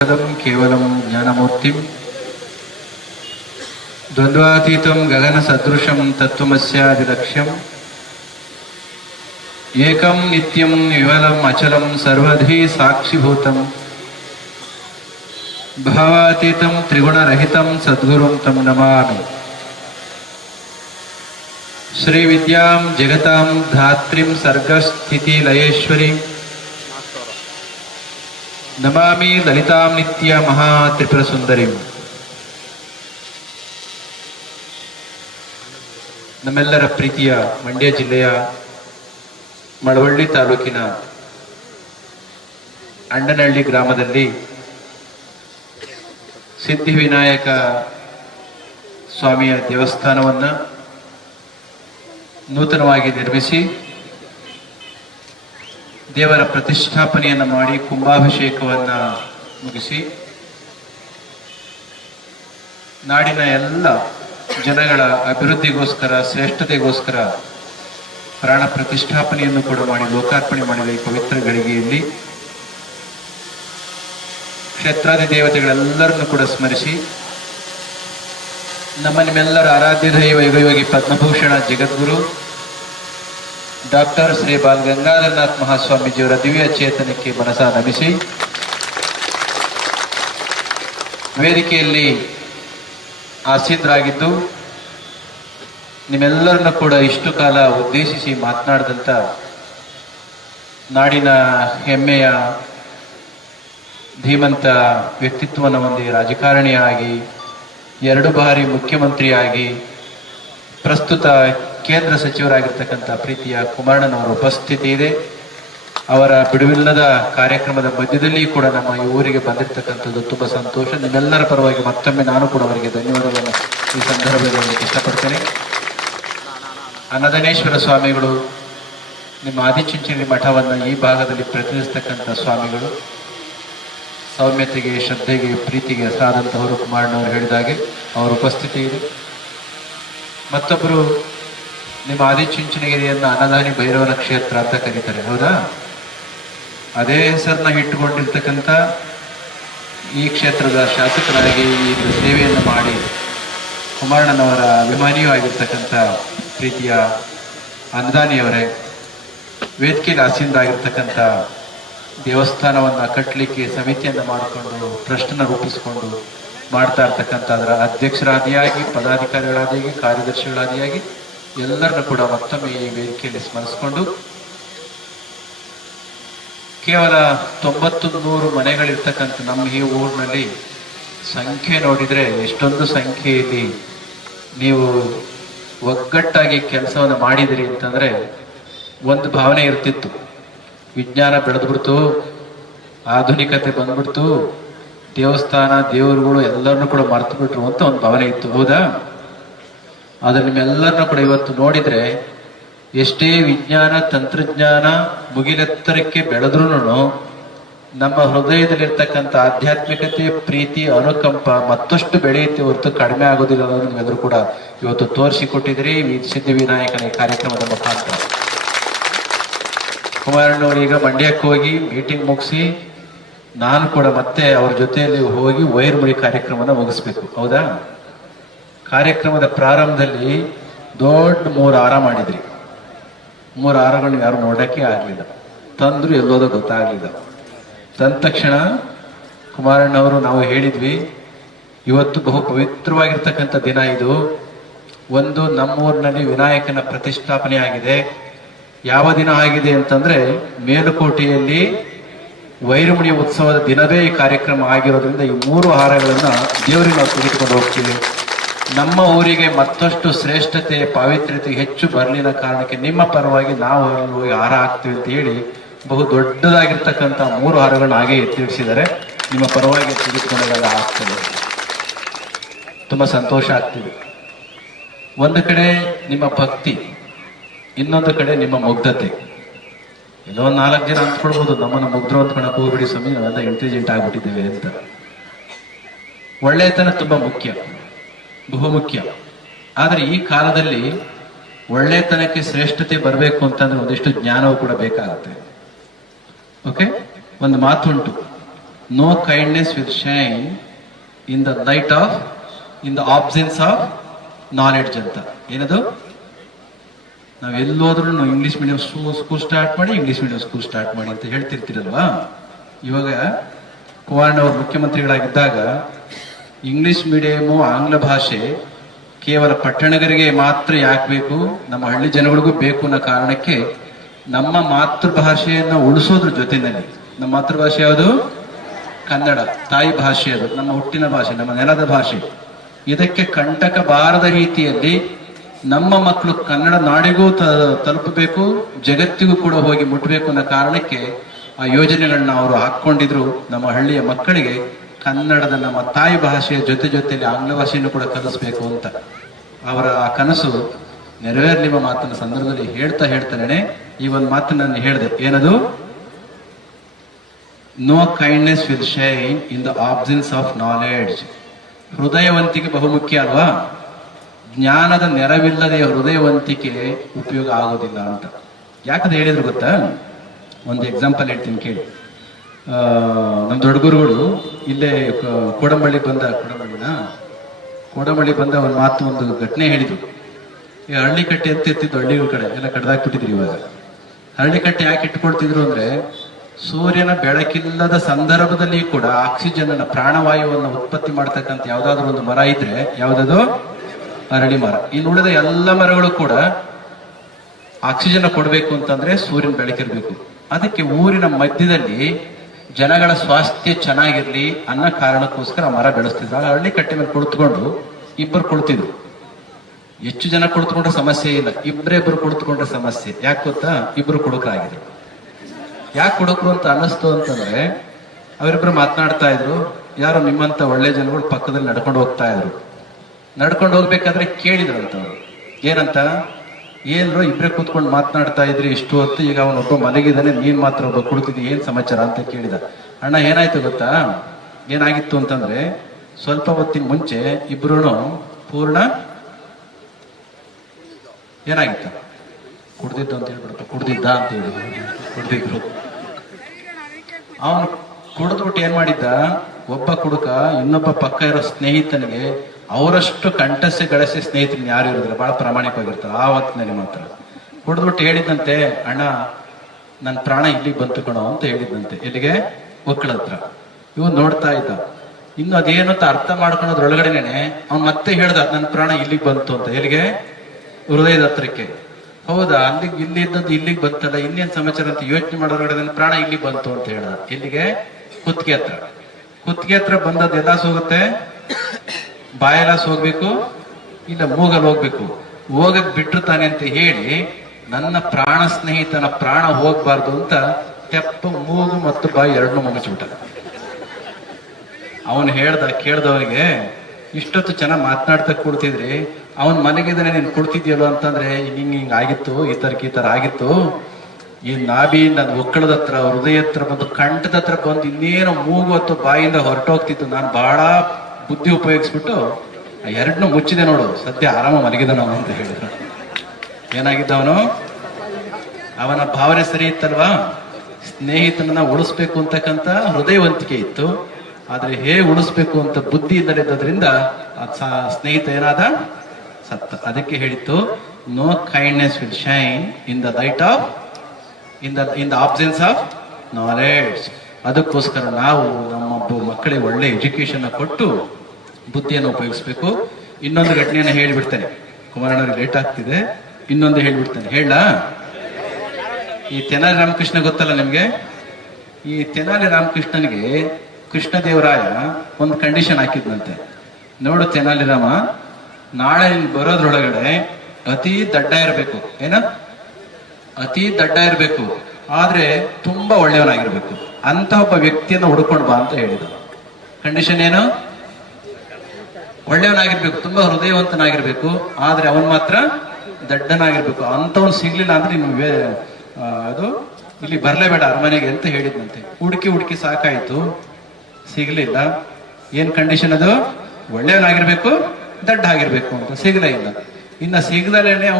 ಕೇವಲಂ ಜ್ಞಾನಮೂರ್ತಿಂ ದ್ವಂದ್ವಾತೀತಂ ಗಗನಸದೃಶಂ ತತ್ವಮಸ್ಯಾದಿಲಕ್ಷ್ಯಂ ಏಕಂ ನಿತ್ಯಂ ವಿಮಲಂ ಅಚಲಂ ಸರ್ವಧಿ ಸಾಕ್ಷಿಭೂತಂ ಭಾವಾತೀತಂ ತ್ರಿಗುಣರಹಿತಂ ಸದ್ಗುರುಂ ತಂ ನಮಾಮಿ. ಶ್ರೀ ವಿದ್ಯಾಂ ಜಗತಾಂ ಧಾತ್ರಿಂ ಸರ್ಗಸ್ಥಿತಿ ಲಯೇಶ್ವರಿ ನಮಾಮಿ ಲಲಿತಾಂ ನಿತ್ಯ ಮಹಾ ತ್ರಿಪುರ ಸುಂದರಿಂ. ನಮ್ಮೆಲ್ಲರ ಪ್ರೀತಿಯ ಮಂಡ್ಯ ಜಿಲ್ಲೆಯ ಮಳವಳ್ಳಿ ತಾಲೂಕಿನ ಅಂಡನಹಳ್ಳಿ ಗ್ರಾಮದಲ್ಲಿ ಸಿದ್ಧಿವಿನಾಯಕ ಸ್ವಾಮಿಯ ದೇವಸ್ಥಾನವನ್ನು ನೂತನವಾಗಿ ನಿರ್ಮಿಸಿ ದೇವರ ಪ್ರತಿಷ್ಠಾಪನೆಯನ್ನು ಮಾಡಿ ಕುಂಭಾಭಿಷೇಕವನ್ನು ಮುಗಿಸಿ ನಾಡಿನ ಎಲ್ಲ ಜನಗಳ ಅಭಿವೃದ್ಧಿಗೋಸ್ಕರ ಶ್ರೇಷ್ಠತೆಗೋಸ್ಕರ ಪ್ರಾಣ ಪ್ರತಿಷ್ಠಾಪನೆಯನ್ನು ಕೂಡ ಮಾಡಿ ಲೋಕಾರ್ಪಣೆ ಮಾಡಿದ ಈ ಪವಿತ್ರ ಗಳಿಗೆಯಲ್ಲಿ ಕ್ಷೇತ್ರಾದಿ ದೇವತೆಗಳೆಲ್ಲರನ್ನು ಕೂಡ ಸ್ಮರಿಸಿ ನಿಮ್ಮೆಲ್ಲರ ಆರಾಧ್ಯ ದೈವ ಯುಗಯೋಗಿ ಪದ್ಮಭೂಷಣ ಜಗದ್ಗುರು ಡಾಕ್ಟರ್ ಶ್ರೀ ಬಾಲ್ ಗಂಗಾಧರನಾಥ್ ಮಹಾಸ್ವಾಮೀಜಿಯವರ ದಿವ್ಯ ಚೇತನಕ್ಕೆ ಮನಸ ನಮಿಸಿ ವೇದಿಕೆಯಲ್ಲಿ ಆಸೀನರಾಗಿದ್ದು ನಿಮ್ಮೆಲ್ಲರನ್ನು ಕೂಡ ಇಷ್ಟು ಕಾಲ ಉದ್ದೇಶಿಸಿ ಮಾತನಾಡಿದಂಥ ನಾಡಿನ ಹೆಮ್ಮೆಯ ಧೀಮಂತ ವ್ಯಕ್ತಿತ್ವವನ್ನು ಹೊಂದಿ ರಾಜಕಾರಣಿಯಾಗಿ 2 ಬಾರಿ ಮುಖ್ಯಮಂತ್ರಿಯಾಗಿ ಪ್ರಸ್ತುತ ಕೇಂದ್ರ ಸಚಿವರಾಗಿರ್ತಕ್ಕಂಥ ಪ್ರೀತಿಯ ಕುಮಾರಣ್ಣನವರ ಉಪಸ್ಥಿತಿ ಇದೆ. ಅವರ ಬಿಡುವಿಲ್ಲದ ಕಾರ್ಯಕ್ರಮದ ಮಧ್ಯದಲ್ಲಿ ಕೂಡ ನಮ್ಮ ಈ ಊರಿಗೆ ಬಂದಿರತಕ್ಕಂಥದ್ದು ತುಂಬ ಸಂತೋಷ. ನಿಮ್ಮೆಲ್ಲರ ಪರವಾಗಿ ಮತ್ತೊಮ್ಮೆ ನಾನು ಕೂಡ ಅವರಿಗೆ ಧನ್ಯವಾದಗಳನ್ನು ಈ ಸಂದರ್ಭದಲ್ಲಿ ಇಷ್ಟಪಡ್ತೇನೆ. ಅನ್ನದಾನೇಶ್ವರ ಸ್ವಾಮಿಗಳು ನಿಮ್ಮ ಆದಿಚುಂಚನಗಿರಿ ಮಠವನ್ನು ಈ ಭಾಗದಲ್ಲಿ ಪ್ರತಿನಿಧಿಸ್ತಕ್ಕಂಥ ಸ್ವಾಮಿಗಳು, ಸೌಮ್ಯತೆಗೆ, ಶ್ರದ್ಧೆಗೆ, ಪ್ರೀತಿಗೆ ಹೆಸರಾದಂಥವರು ಕುಮಾರಣ್ಣವರು ಹೇಳಿದಾಗೆ ಅವರ ಉಪಸ್ಥಿತಿ ಇದೆ. ಮತ್ತೊಬ್ಬರು ನಿಮ್ಮ ಆದಿಚುಂಚನಗಿರಿಯನ್ನು ಅನ್ನದಾನಿ ಭೈರವನ ಕ್ಷೇತ್ರ ಅಂತ ಕರೀತಾರೆ, ಹೌದಾ? ಅದೇ ಹೆಸರನ್ನ ಇಟ್ಟುಕೊಂಡಿರ್ತಕ್ಕಂಥ ಈ ಕ್ಷೇತ್ರದ ಶಾಸಕರಾಗಿ ಈ ಸೇವೆಯನ್ನು ಮಾಡಿ ಕುಮಾರಣ್ಣನವರ ಅಭಿಮಾನಿಯೂ ಆಗಿರ್ತಕ್ಕಂಥ ಪ್ರೀತಿಯ ಅನ್ನದಾನಿಯವರೇ, ವೇದಿಕೆಯಲ್ಲಿ ಆಸೀನರಾಗಿರ್ತಕ್ಕಂಥ ದೇವಸ್ಥಾನವನ್ನು ಕಟ್ಟಲಿಕ್ಕೆ ಸಮಿತಿಯನ್ನು ಮಾಡಿಕೊಂಡು ಟ್ರಸ್ಟನ್ನು ರೂಪಿಸಿಕೊಂಡು ಮಾಡ್ತಾ ಇರ್ತಕ್ಕಂಥ ಅದರ ಅಧ್ಯಕ್ಷರಾದಿಯಾಗಿ, ಪದಾಧಿಕಾರಿಗಳಾದಿಯಾಗಿ, ಕಾರ್ಯದರ್ಶಿಗಳಾದಿಯಾಗಿ ಎಲ್ಲರನ್ನು ಕೂಡ ಮತ್ತೊಮ್ಮೆ ಈ ವೇದಿಕೆಯಲ್ಲಿ ಸ್ಮರಿಸಿಕೊಂಡು ಕೇವಲ 90-100 ಮನೆಗಳಿರ್ತಕ್ಕಂಥ ನಮ್ಮ ಈ ಊರಿನಲ್ಲಿ ಸಂಖ್ಯೆ ನೋಡಿದರೆ ಎಷ್ಟೊಂದು ಸಂಖ್ಯೆಯಲ್ಲಿ ನೀವು ಒಗ್ಗಟ್ಟಾಗಿ ಕೆಲಸವನ್ನು ಮಾಡಿದಿರಿ ಅಂತಂದರೆ ಒಂದು ಭಾವನೆ ಇರ್ತಿತ್ತು. ವಿಜ್ಞಾನ ಬೆಳೆದ್ಬಿಡ್ತು, ಆಧುನಿಕತೆ ಬಂದ್ಬಿಡ್ತು, ದೇವಸ್ಥಾನ ದೇವರುಗಳು ಎಲ್ಲರನ್ನೂ ಕೂಡ ಮರ್ತು ಬಿಟ್ರು ಅಂತ ಒಂದು ಭಾವನೆ ಇತ್ತು, ಹೌದಾ? ಆದರೆ ನಿಮ್ಮೆಲ್ಲರನ್ನೂ ಕೂಡ ಇವತ್ತು ನೋಡಿದರೆ ಎಷ್ಟೇ ವಿಜ್ಞಾನ ತಂತ್ರಜ್ಞಾನ ಮುಗಿಲೆತ್ತರಕ್ಕೆ ಬೆಳೆದ್ರೂ ನಮ್ಮ ಹೃದಯದಲ್ಲಿರ್ತಕ್ಕಂಥ ಆಧ್ಯಾತ್ಮಿಕತೆ, ಪ್ರೀತಿ, ಅನುಕಂಪ ಮತ್ತಷ್ಟು ಬೆಳೆಯುತ್ತೆ ಹೊರತು ಕಡಿಮೆ ಆಗೋದಿಲ್ಲ ಅನ್ನೋದು ನಿಮ್ಮೆಲ್ಲರೂ ಕೂಡ ಇವತ್ತು ತೋರಿಸಿಕೊಟ್ಟಿದ್ದೀರಿ ಸಿದ್ಧಿವಿನಾಯಕನ ಈ ಕಾರ್ಯಕ್ರಮದ ಮುಖಾಂತರ. ಕುಮಾರಣ್ಣವರು ಈಗ ಮಂಡ್ಯಕ್ಕೆ ಹೋಗಿ ಮೀಟಿಂಗ್ ಮುಗಿಸಿ ನಾನು ಕೂಡ ಮತ್ತೆ ಅವ್ರ ಜೊತೆಯಲ್ಲಿ ಹೋಗಿ ವೈರ್ಮುಳಿ ಕಾರ್ಯಕ್ರಮನ ಮುಗಿಸ್ಬೇಕು, ಹೌದಾ? ಕಾರ್ಯಕ್ರಮದ ಪ್ರಾರಂಭದಲ್ಲಿ ದೊಡ್ಡ 3 ಹಾರ ಮಾಡಿದ್ರಿ. 3 ಹಾರಗಳನ್ನ ಯಾರು ನೋಡಕ್ಕೆ ಆಗಲಿಲ್ಲ, ತಂದ್ರು ಎಲ್ಲೋದೋ ಗೊತ್ತಾಗಲಿಲ್ಲ. ತಂದ ತಕ್ಷಣ ಕುಮಾರಣ್ಣವರು ನಾವು ಹೇಳಿದ್ವಿ, ಇವತ್ತು ಬಹು ಪವಿತ್ರವಾಗಿರ್ತಕ್ಕಂಥ ದಿನ ಇದು. ಒಂದು, ನಮ್ಮೂರಿನಲ್ಲಿ ವಿನಾಯಕನ ಪ್ರತಿಷ್ಠಾಪನೆ ಆಗಿದೆ. ಯಾವ ದಿನ ಆಗಿದೆ ಅಂತಂದ್ರೆ ಮೇಲುಕೋಟೆಯಲ್ಲಿ ವೈರಮುಡಿ ಉತ್ಸವದ ದಿನವೇ ಈ ಕಾರ್ಯಕ್ರಮ ಆಗಿರೋದ್ರಿಂದ ಈ 3 ಹಾರಗಳನ್ನ ದೇವರಿಗೆ ನಾವು ತೆಗೆದುಕೊಂಡು ಹೋಗ್ತೀವಿ. ನಮ್ಮ ಊರಿಗೆ ಮತ್ತಷ್ಟು ಶ್ರೇಷ್ಠತೆ, ಪಾವಿತ್ರ್ಯತೆ ಹೆಚ್ಚು ಬರಲಿನ ಕಾರಣಕ್ಕೆ ನಿಮ್ಮ ಪರವಾಗಿ ನಾವು ಹೋಗಿ ಹಾರ ಹಾಕ್ತೀವಿ ಅಂತ ಹೇಳಿ ಬಹು ದೊಡ್ಡದಾಗಿರ್ತಕ್ಕಂಥ 3 ಹಾರಗಳನ್ನ ಹಾಗೆ ಎತ್ತಿಡಿಸಿದ್ದಾರೆ. ನಿಮ್ಮ ಪರವಾಗಿ ತೆಗೆದುಕೊಂಡಾಗ ಆಗ್ತದೆ, ತುಂಬ ಸಂತೋಷ ಆಗ್ತಿದೆ. ಒಂದು ಕಡೆ ನಿಮ್ಮ ಭಕ್ತಿ, ಇನ್ನೊಂದು ಕಡೆ ನಿಮ್ಮ ಮುಗ್ಧತೆ. ಎಲ್ಲೋ 4 ಜನ ಅಂದ್ಕೊಳ್ಬೋದು, ನಮ್ಮನ್ನು ಮುಗ್ಧರು ಅಂದ್ಕೊಳಕ್ ಹೋಗ್ಬಿಡಿ ಸ್ವಾಮಿ, ನಾವೆಲ್ಲ ಇಂಟೆಲಿಜೆಂಟ್ ಆಗ್ಬಿಟ್ಟಿದ್ದೇವೆ ಅಂತ. ಒಳ್ಳೆಯತನ ತುಂಬ ಮುಖ್ಯ, ಬಹುಮುಖ್ಯ. ಆದರೆ ಈ ಕಾಲದಲ್ಲಿ ಒಳ್ಳೆತನಕ್ಕೆ ಶ್ರೇಷ್ಠತೆ ಬರಬೇಕು ಅಂತಂದ್ರೆ ಒಂದಿಷ್ಟು ಜ್ಞಾನವೂ ಕೂಡ ಬೇಕಾಗುತ್ತೆ. ಓಕೆ, ಒಂದು ಮಾತುಂಟು, no kindness will shine in the light of in the absence of knowledge ಅಂತ. ಏನದು? ನಾವ್ ಎಲ್ಲೋದ್ರೂ ಇಂಗ್ಲಿಷ್ ಮೀಡಿಯಂ ಸ್ಕೂಲ್ ಸ್ಟಾರ್ಟ್ ಮಾಡಿ, ಇಂಗ್ಲಿಷ್ ಮೀಡಿಯಂ ಸ್ಕೂಲ್ ಸ್ಟಾರ್ಟ್ ಮಾಡಿ ಅಂತ ಹೇಳ್ತಿರ್ತೀರಲ್ವಾ. ಇವಾಗ ಕುಮಾರಣ್ಣವರು ಮುಖ್ಯಮಂತ್ರಿಗಳಾಗಿದ್ದಾಗ ಇಂಗ್ಲಿಷ್ ಮೀಡಿಯಮು ಆಂಗ್ಲ ಭಾಷೆ ಕೇವಲ ಪಟ್ಟಣಗರಿಗೆ ಮಾತ್ರ ಯಾಕೆ ಬೇಕು, ನಮ್ಮ ಹಳ್ಳಿ ಜನಗಳಿಗೂ ಬೇಕು ಅನ್ನೋ ಕಾರಣಕ್ಕೆ ನಮ್ಮ ಮಾತೃಭಾಷೆಯನ್ನು ಉಳಿಸೋದ್ರ ಜೊತೆಯಲ್ಲಿ, ನಮ್ಮ ಮಾತೃಭಾಷೆ ಯಾವುದು? ಕನ್ನಡ ತಾಯಿ ಭಾಷೆ, ಅದು ನಮ್ಮ ಹುಟ್ಟಿನ ಭಾಷೆ, ನಮ್ಮ ನೆಲದ ಭಾಷೆ. ಇದಕ್ಕೆ ಕಂಟಕ ಬಾರದ ರೀತಿಯಲ್ಲಿ ನಮ್ಮ ಮಕ್ಕಳು ಕನ್ನಡ ನಾಡಿಗೂ ತಲುಪಬೇಕು, ಜಗತ್ತಿಗೂ ಕೂಡ ಹೋಗಿ ಮುಟ್ಟಬೇಕು ಅನ್ನೋ ಕಾರಣಕ್ಕೆ ಆ ಯೋಜನೆಗಳನ್ನ ಅವರು ಹಾಕೊಂಡಿದ್ರು. ನಮ್ಮ ಹಳ್ಳಿಯ ಮಕ್ಕಳಿಗೆ ಕನ್ನಡದ ನಮ್ಮ ತಾಯಿ ಭಾಷೆಯ ಜೊತೆಯಲ್ಲಿ ಆಂಗ್ಲ ಭಾಷೆಯನ್ನು ಕೂಡ ಕಲಿಸ್ಬೇಕು ಅಂತ ಅವರ ಆ ಕನಸು ನೆರವೇರಲಿರುವ ಮಾತನ್ನ ಸಂದರ್ಭದಲ್ಲಿ ಹೇಳ್ತಾನೆ ಈ ಒಂದು ಮಾತನ್ನ ನಾನು ಹೇಳಿದೆ. ಏನದು? No kindness will shine in the absence of knowledge. ಹೃದಯವಂತಿಕೆ ಬಹುಮುಖ್ಯ ಅಲ್ವಾ? ಜ್ಞಾನದ ನೆರವಿಲ್ಲದೆ ಹೃದಯವಂತಿಕೆ ಉಪಯೋಗ ಆಗೋದಿಲ್ಲ ಅಂತ. ಯಾಕಂದ್ರೆ ಹೇಳಿದ್ರು ಗೊತ್ತಾ? ಒಂದು ಎಕ್ಸಾಂಪಲ್ ಹೇಳ್ತೀನಿ ಕೇಳಿ. ನಮ್ಮ ದೊಡ್ಡ ಗುರುಗಳು ಇಲ್ಲೇ ಕೋಡಂಬಳ್ಳಿ ಬಂದ ಒಂದು ಮಾತು, ಒಂದು ಘಟನೆ ಹೇಳಿದ್ರು. ಈ ಹಳ್ಳಿ ಕಟ್ಟೆ ಅಂತ ಇರ್ತಿದ್ದು, ಹಳ್ಳಿಗಳ ಕಡೆ ಎಲ್ಲ ಕಡ್ದಾಕ್ಬಿಟ್ಟಿದ್ರು. ಇವಾಗ ಹಳ್ಳಿ ಕಟ್ಟೆ ಯಾಕೆ ಇಟ್ಕೊಳ್ತಿದ್ರು ಅಂದ್ರೆ, ಸೂರ್ಯನ ಬೆಳಕಿಲ್ಲದ ಸಂದರ್ಭದಲ್ಲಿ ಕೂಡ ಆಕ್ಸಿಜನ್ ಅನ್ನ, ಪ್ರಾಣವಾಯುವನ್ನು ಉತ್ಪತ್ತಿ ಮಾಡ್ತಕ್ಕಂಥ ಯಾವ್ದಾದ್ರು ಒಂದು ಮರ ಇದ್ರೆ, ಯಾವ್ದದು? ಅರಳಿ ಮರ. ಇನ್ನು ಉಳಿದ ಎಲ್ಲ ಮರಗಳು ಕೂಡ ಆಕ್ಸಿಜನ್ ಕೊಡ್ಬೇಕು ಅಂತಂದ್ರೆ ಸೂರ್ಯನ ಬೆಳಕಿರ್ಬೇಕು. ಅದಕ್ಕೆ ಊರಿನ ಮಧ್ಯದಲ್ಲಿ ಜನಗಳ ಸ್ವಾಸ್ಥ್ಯ ಚೆನ್ನಾಗಿರ್ಲಿ ಅನ್ನೋ ಕಾರಣಕ್ಕೋಸ್ಕರ ಮರ ಬೆಳೆಸ್ತಿದ್ರು. ಆಗ ಹಳ್ಳಿ ಕಟ್ಟೆ ಮೇಲೆ ಕುಳಿತುಕೊಂಡು ಇಬ್ಬರು ಕುಳಿತಿದ್ರು. ಹೆಚ್ಚು ಜನ ಕುಳಿತುಕೊಂಡ್ರೆ ಸಮಸ್ಯೆ ಇಲ್ಲ, ಇಬ್ಬರು ಕುಳಿತುಕೊಂಡ್ರೆ ಸಮಸ್ಯೆ. ಯಾಕೆ ಗೊತ್ತಾ? ಇಬ್ರು ಕುಡುಕರಾಗಿದೆ. ಯಾಕೆ ಕುಡುಕರು ಅಂತ ಅನ್ನಿಸ್ತು ಅಂತಂದ್ರೆ, ಅವರಿಬ್ರು ಮಾತನಾಡ್ತಾ ಇದ್ರು. ಯಾರೋ ನಿಮ್ಮಂತ ಒಳ್ಳೆ ಜನಗಳು ಪಕ್ಕದಲ್ಲಿ ನಡ್ಕೊಂಡು ಹೋಗ್ತಾ ಇದ್ರು. ನಡ್ಕೊಂಡು ಹೋಗ್ಬೇಕಾದ್ರೆ ಕೇಳಿದ್ರಂತವ್ರು. ಏನಂತ? ಏನ್ರು ಇಬ್ರೇ ಕೂತ್ಕೊಂಡು ಮಾತನಾಡ್ತಾ ಇದ್ರಿ ಇಷ್ಟು ಹೊತ್ತು, ಈಗ ಅವನೊಬ್ಬ ಮಲಗಿದಾನೆ, ನೀನ್ ಮಾತ್ರ ಒಬ್ಬ ಕುಳಿತಿದ್ದಿ, ಏನ್ ಸಮಾಚಾರ ಅಂತ ಕೇಳಿದ. ಅಣ್ಣ ಏನಾಯ್ತು ಗೊತ್ತಾ? ಏನಾಗಿತ್ತು ಅಂತಂದ್ರೆ, ಸ್ವಲ್ಪ ಹೊತ್ತಿನ ಮುಂಚೆ ಇಬ್ರು ಪೂರ್ಣ ಏನಾಗಿತ್ತ? ಕುಡ್ದಿದ್ದು ಅಂತ ಹೇಳ್ಬಿಡ್ತು. ಕುಡ್ದಿದ್ದ ಅಂತ ಹೇಳಿ ಕುಡ್ದಿದ್ರು. ಅವನು ಕುಡಿದ್ಬಿಟ್ಟು ಏನ್ ಮಾಡಿದ್ದ, ಒಬ್ಬ ಕುಡುಕ ಇನ್ನೊಬ್ಬ ಪಕ್ಕ ಇರೋ ಸ್ನೇಹಿತನಿಗೆ ಅವರಷ್ಟು ಕಂಠಸ್ಯ ಗಳಸ್ಯ ಸ್ನೇಹಿತರನ್ನ ಯಾರು ಇರೋದಿಲ್ಲ, ಬಹಳ ಪ್ರಾಮಾಣಿಕವಾಗಿರ್ತಾರೆ ಆ ಹೊತ್ತಿನಲ್ಲಿ ಮಾತ್ರ. ಕುಡಿದ್ಬಿಟ್ಟು ಹೇಳಿದಂತೆ, ಅಣ್ಣ ನನ್ನ ಪ್ರಾಣ ಇಲ್ಲಿಗೆ ಬಂತು ಕಣೋ ಅಂತ ಹೇಳಿದಂತೆ. ಎಲ್ಲಿಗೆ? ಒಕ್ಕಳ ಹತ್ರ. ಇವನು ನೋಡ್ತಾ ಇದ್ದ. ಇನ್ನು ಅದೇನು ಅಂತ ಅರ್ಥ ಮಾಡ್ಕೊಳೋದ್ರೊಳಗಡೆನೆ ಅವ್ನು ಮತ್ತೆ ಹೇಳ್ದ, ನನ್ನ ಪ್ರಾಣ ಇಲ್ಲಿಗೆ ಬಂತು ಅಂತ. ಎಲ್ಲಿಗೆ? ಹೃದಯದ ಹತ್ರಕ್ಕೆ. ಹೌದಾ, ಅಲ್ಲಿಗೆ ಇಲ್ಲಿ ಇದ್ದದ್ದು ಇಲ್ಲಿಗೆ ಬಂತಲ್ಲ, ಇನ್ನೇನ್ ಸಮಾಚಾರ ಅಂತ ಯೋಚನೆ ಮಾಡೋದ್ರೊಳಗಡೆ ನನ್ನ ಪ್ರಾಣ ಇಲ್ಲಿಗೆ ಬಂತು ಅಂತ ಹೇಳ್ದ. ಎಲ್ಲಿಗೆ? ಕುತ್ತಿಗೆ ಹತ್ರ. ಕುತ್ತಿಗೆ ಹತ್ರ ಬಂದದ್ದು ಎಲ್ಲ ಹೋಗುತ್ತೆ, ಬಾಯೆಲ್ಲ ಹೋಗ್ಬೇಕು, ಇಲ್ಲ ಮೂಗಲ್ಲಿ ಹೋಗ್ಬೇಕು. ಹೋಗಕ್ ಬಿಟ್ಟಿರ್ತಾನೆ ಅಂತ ಹೇಳಿ ನನ್ನ ಪ್ರಾಣ ಸ್ನೇಹಿತನ ಪ್ರಾಣ ಹೋಗ್ಬಾರ್ದು ಅಂತ ತೆಪ್ಪ ಮೂಗು ಮತ್ತು ಬಾಯಿ ಎರಡನ್ನೂ ಮುಗಿಸ್ಬಿಟ್ಟ. ಅವನು ಕೇಳ್ದವನಿಗೆ, ಇಷ್ಟೊತ್ತು ಚೆನ್ನಾಗಿ ಮಾತನಾಡ್ತಾ ಕೊಡ್ತಿದ್ರಿ, ಅವನ್ ಮನೆಗಿದ್ದಾನೆ ನೀನ್ ಕೊಡ್ತಿದ್ಯಲ್ಲ ಅಂತಂದ್ರೆ ಹಿಂಗ್ ಆಗಿತ್ತು, ಈ ತರ ಆಗಿತ್ತು. ಈ ನಾಭಿಯಿಂದ ಒಕ್ಕಳದ ಹತ್ರ, ಹೃದಯ ಹತ್ರ ಬಂದು, ಕಂಠದ ಹತ್ರ ಬಂದು ಇನ್ನೇನೋ ಮೂಗು ಅಥವಾ ಬಾಯಿಂದ ಹೊರಟೋಗ್ತಿತ್ತು. ನಾನು ಬಹಳ ಬುದ್ಧಿ ಉಪಯೋಗಿಸ್ಬಿಟ್ಟು ಎರಡನ್ನೂ ಮುಚ್ಚಿದೆ ನೋಡು, ಸದ್ಯ ಆರಾಮ ಮಲಗಿದನವನು ಅಂತ ಹೇಳಿದ್ರು. ಏನಾಗಿದ್ದವನು? ಅವನ ಭಾವನೆ ಸರಿ ಇತ್ತಲ್ವಾ? ಸ್ನೇಹಿತನನ್ನ ಉಳಿಸ್ಬೇಕು ಅಂತಕ್ಕಂಥ ಹೃದಯವಂತಿಕೆ ಇತ್ತು. ಆದ್ರೆ ಹೇಗೆ ಉಳಿಸ್ಬೇಕು ಅಂತ ಬುದ್ಧಿ ಇಲ್ಲದಿದ್ದರಿಂದ ಸ್ನೇಹಿತ ಏನಾದ? ಸತ್ತ. ಅದಕ್ಕೆ ಹೇಳಿತ್ತು, no kindness will shine in the light of in the absence of knowledge. ಅದಕ್ಕೋಸ್ಕರ ನಾವು ನಮ್ಮ ಮಕ್ಕಳಿಗೆ ಒಳ್ಳೆ ಎಜುಕೇಶನ್ ಕೊಟ್ಟು ಬುದ್ಧಿಯನ್ನು ಉಪಯೋಗಿಸ್ಬೇಕು. ಇನ್ನೊಂದು ಘಟನೆಯನ್ನು ಹೇಳಿಬಿಡ್ತೇನೆ, ಕುಮಾರಣ್ಣವ್ರಿಗೆ ಲೇಟ್ ಆಗ್ತಿದೆ, ಇನ್ನೊಂದು ಹೇಳ್ಬಿಡ್ತೇನೆ. ಹೇಳ, ಈ ತೆನಾಲಿ ರಾಮಕೃಷ್ಣ ಗೊತ್ತಲ್ಲ ನಿಮ್ಗೆ? ಈ ತೆನಾಲಿ ರಾಮಕೃಷ್ಣನಿಗೆ ಕೃಷ್ಣದೇವರಾಯ ಒಂದು ಕಂಡೀಷನ್ ಹಾಕಿದ್ನಂತೆ. ನೋಡು ತೆನಾಲಿ ರಾಮ, ನಾಳೆ ಬರೋದ್ರೊಳಗಡೆ ಅತಿ ದಡ್ಡ ಇರಬೇಕು. ಏನ? ಅತಿ ದಡ್ಡ ಇರಬೇಕು, ಆದ್ರೆ ತುಂಬಾ ಒಳ್ಳೆಯವನಾಗಿರ್ಬೇಕು. ಅಂತ ಒಬ್ಬ ವ್ಯಕ್ತಿಯನ್ನು ಹುಡ್ಕೊಂಡು ಬಾ ಅಂತ ಹೇಳಿದ. ಕಂಡೀಷನ್ ಏನು? ಒಳ್ಳೆಯವನಾಗಿರ್ಬೇಕು, ತುಂಬಾ ಹೃದಯವಂತನಾಗಿರ್ಬೇಕು, ಆದ್ರೆ ಅವನ್ ಮಾತ್ರ ದಡ್ಡನಾಗಿರ್ಬೇಕು. ಅಂತವನ್ ಸಿಗ್ಲಿಲ್ಲ ಅಂದ್ರೆ ನಿಮ್ಗೆ ಅದು ಇಲ್ಲಿ ಬರ್ಲೇಬೇಡ ಅರಮನೆಗೆ ಅಂತ ಹೇಳಿದ್ನಂತೆ. ಹುಡುಕಿ ಸಾಕಾಯ್ತು, ಸಿಗ್ಲಿಲ್ಲ. ಏನ್ ಕಂಡೀಷನ್ ಅದು? ಒಳ್ಳೆಯವನಾಗಿರ್ಬೇಕು, ದಡ್ಡ ಆಗಿರ್ಬೇಕು ಅಂತ. ಸಿಗ್ಲೇ ಇಲ್ಲ. ಇನ್ನ ಸಿಗದಲೇನೆ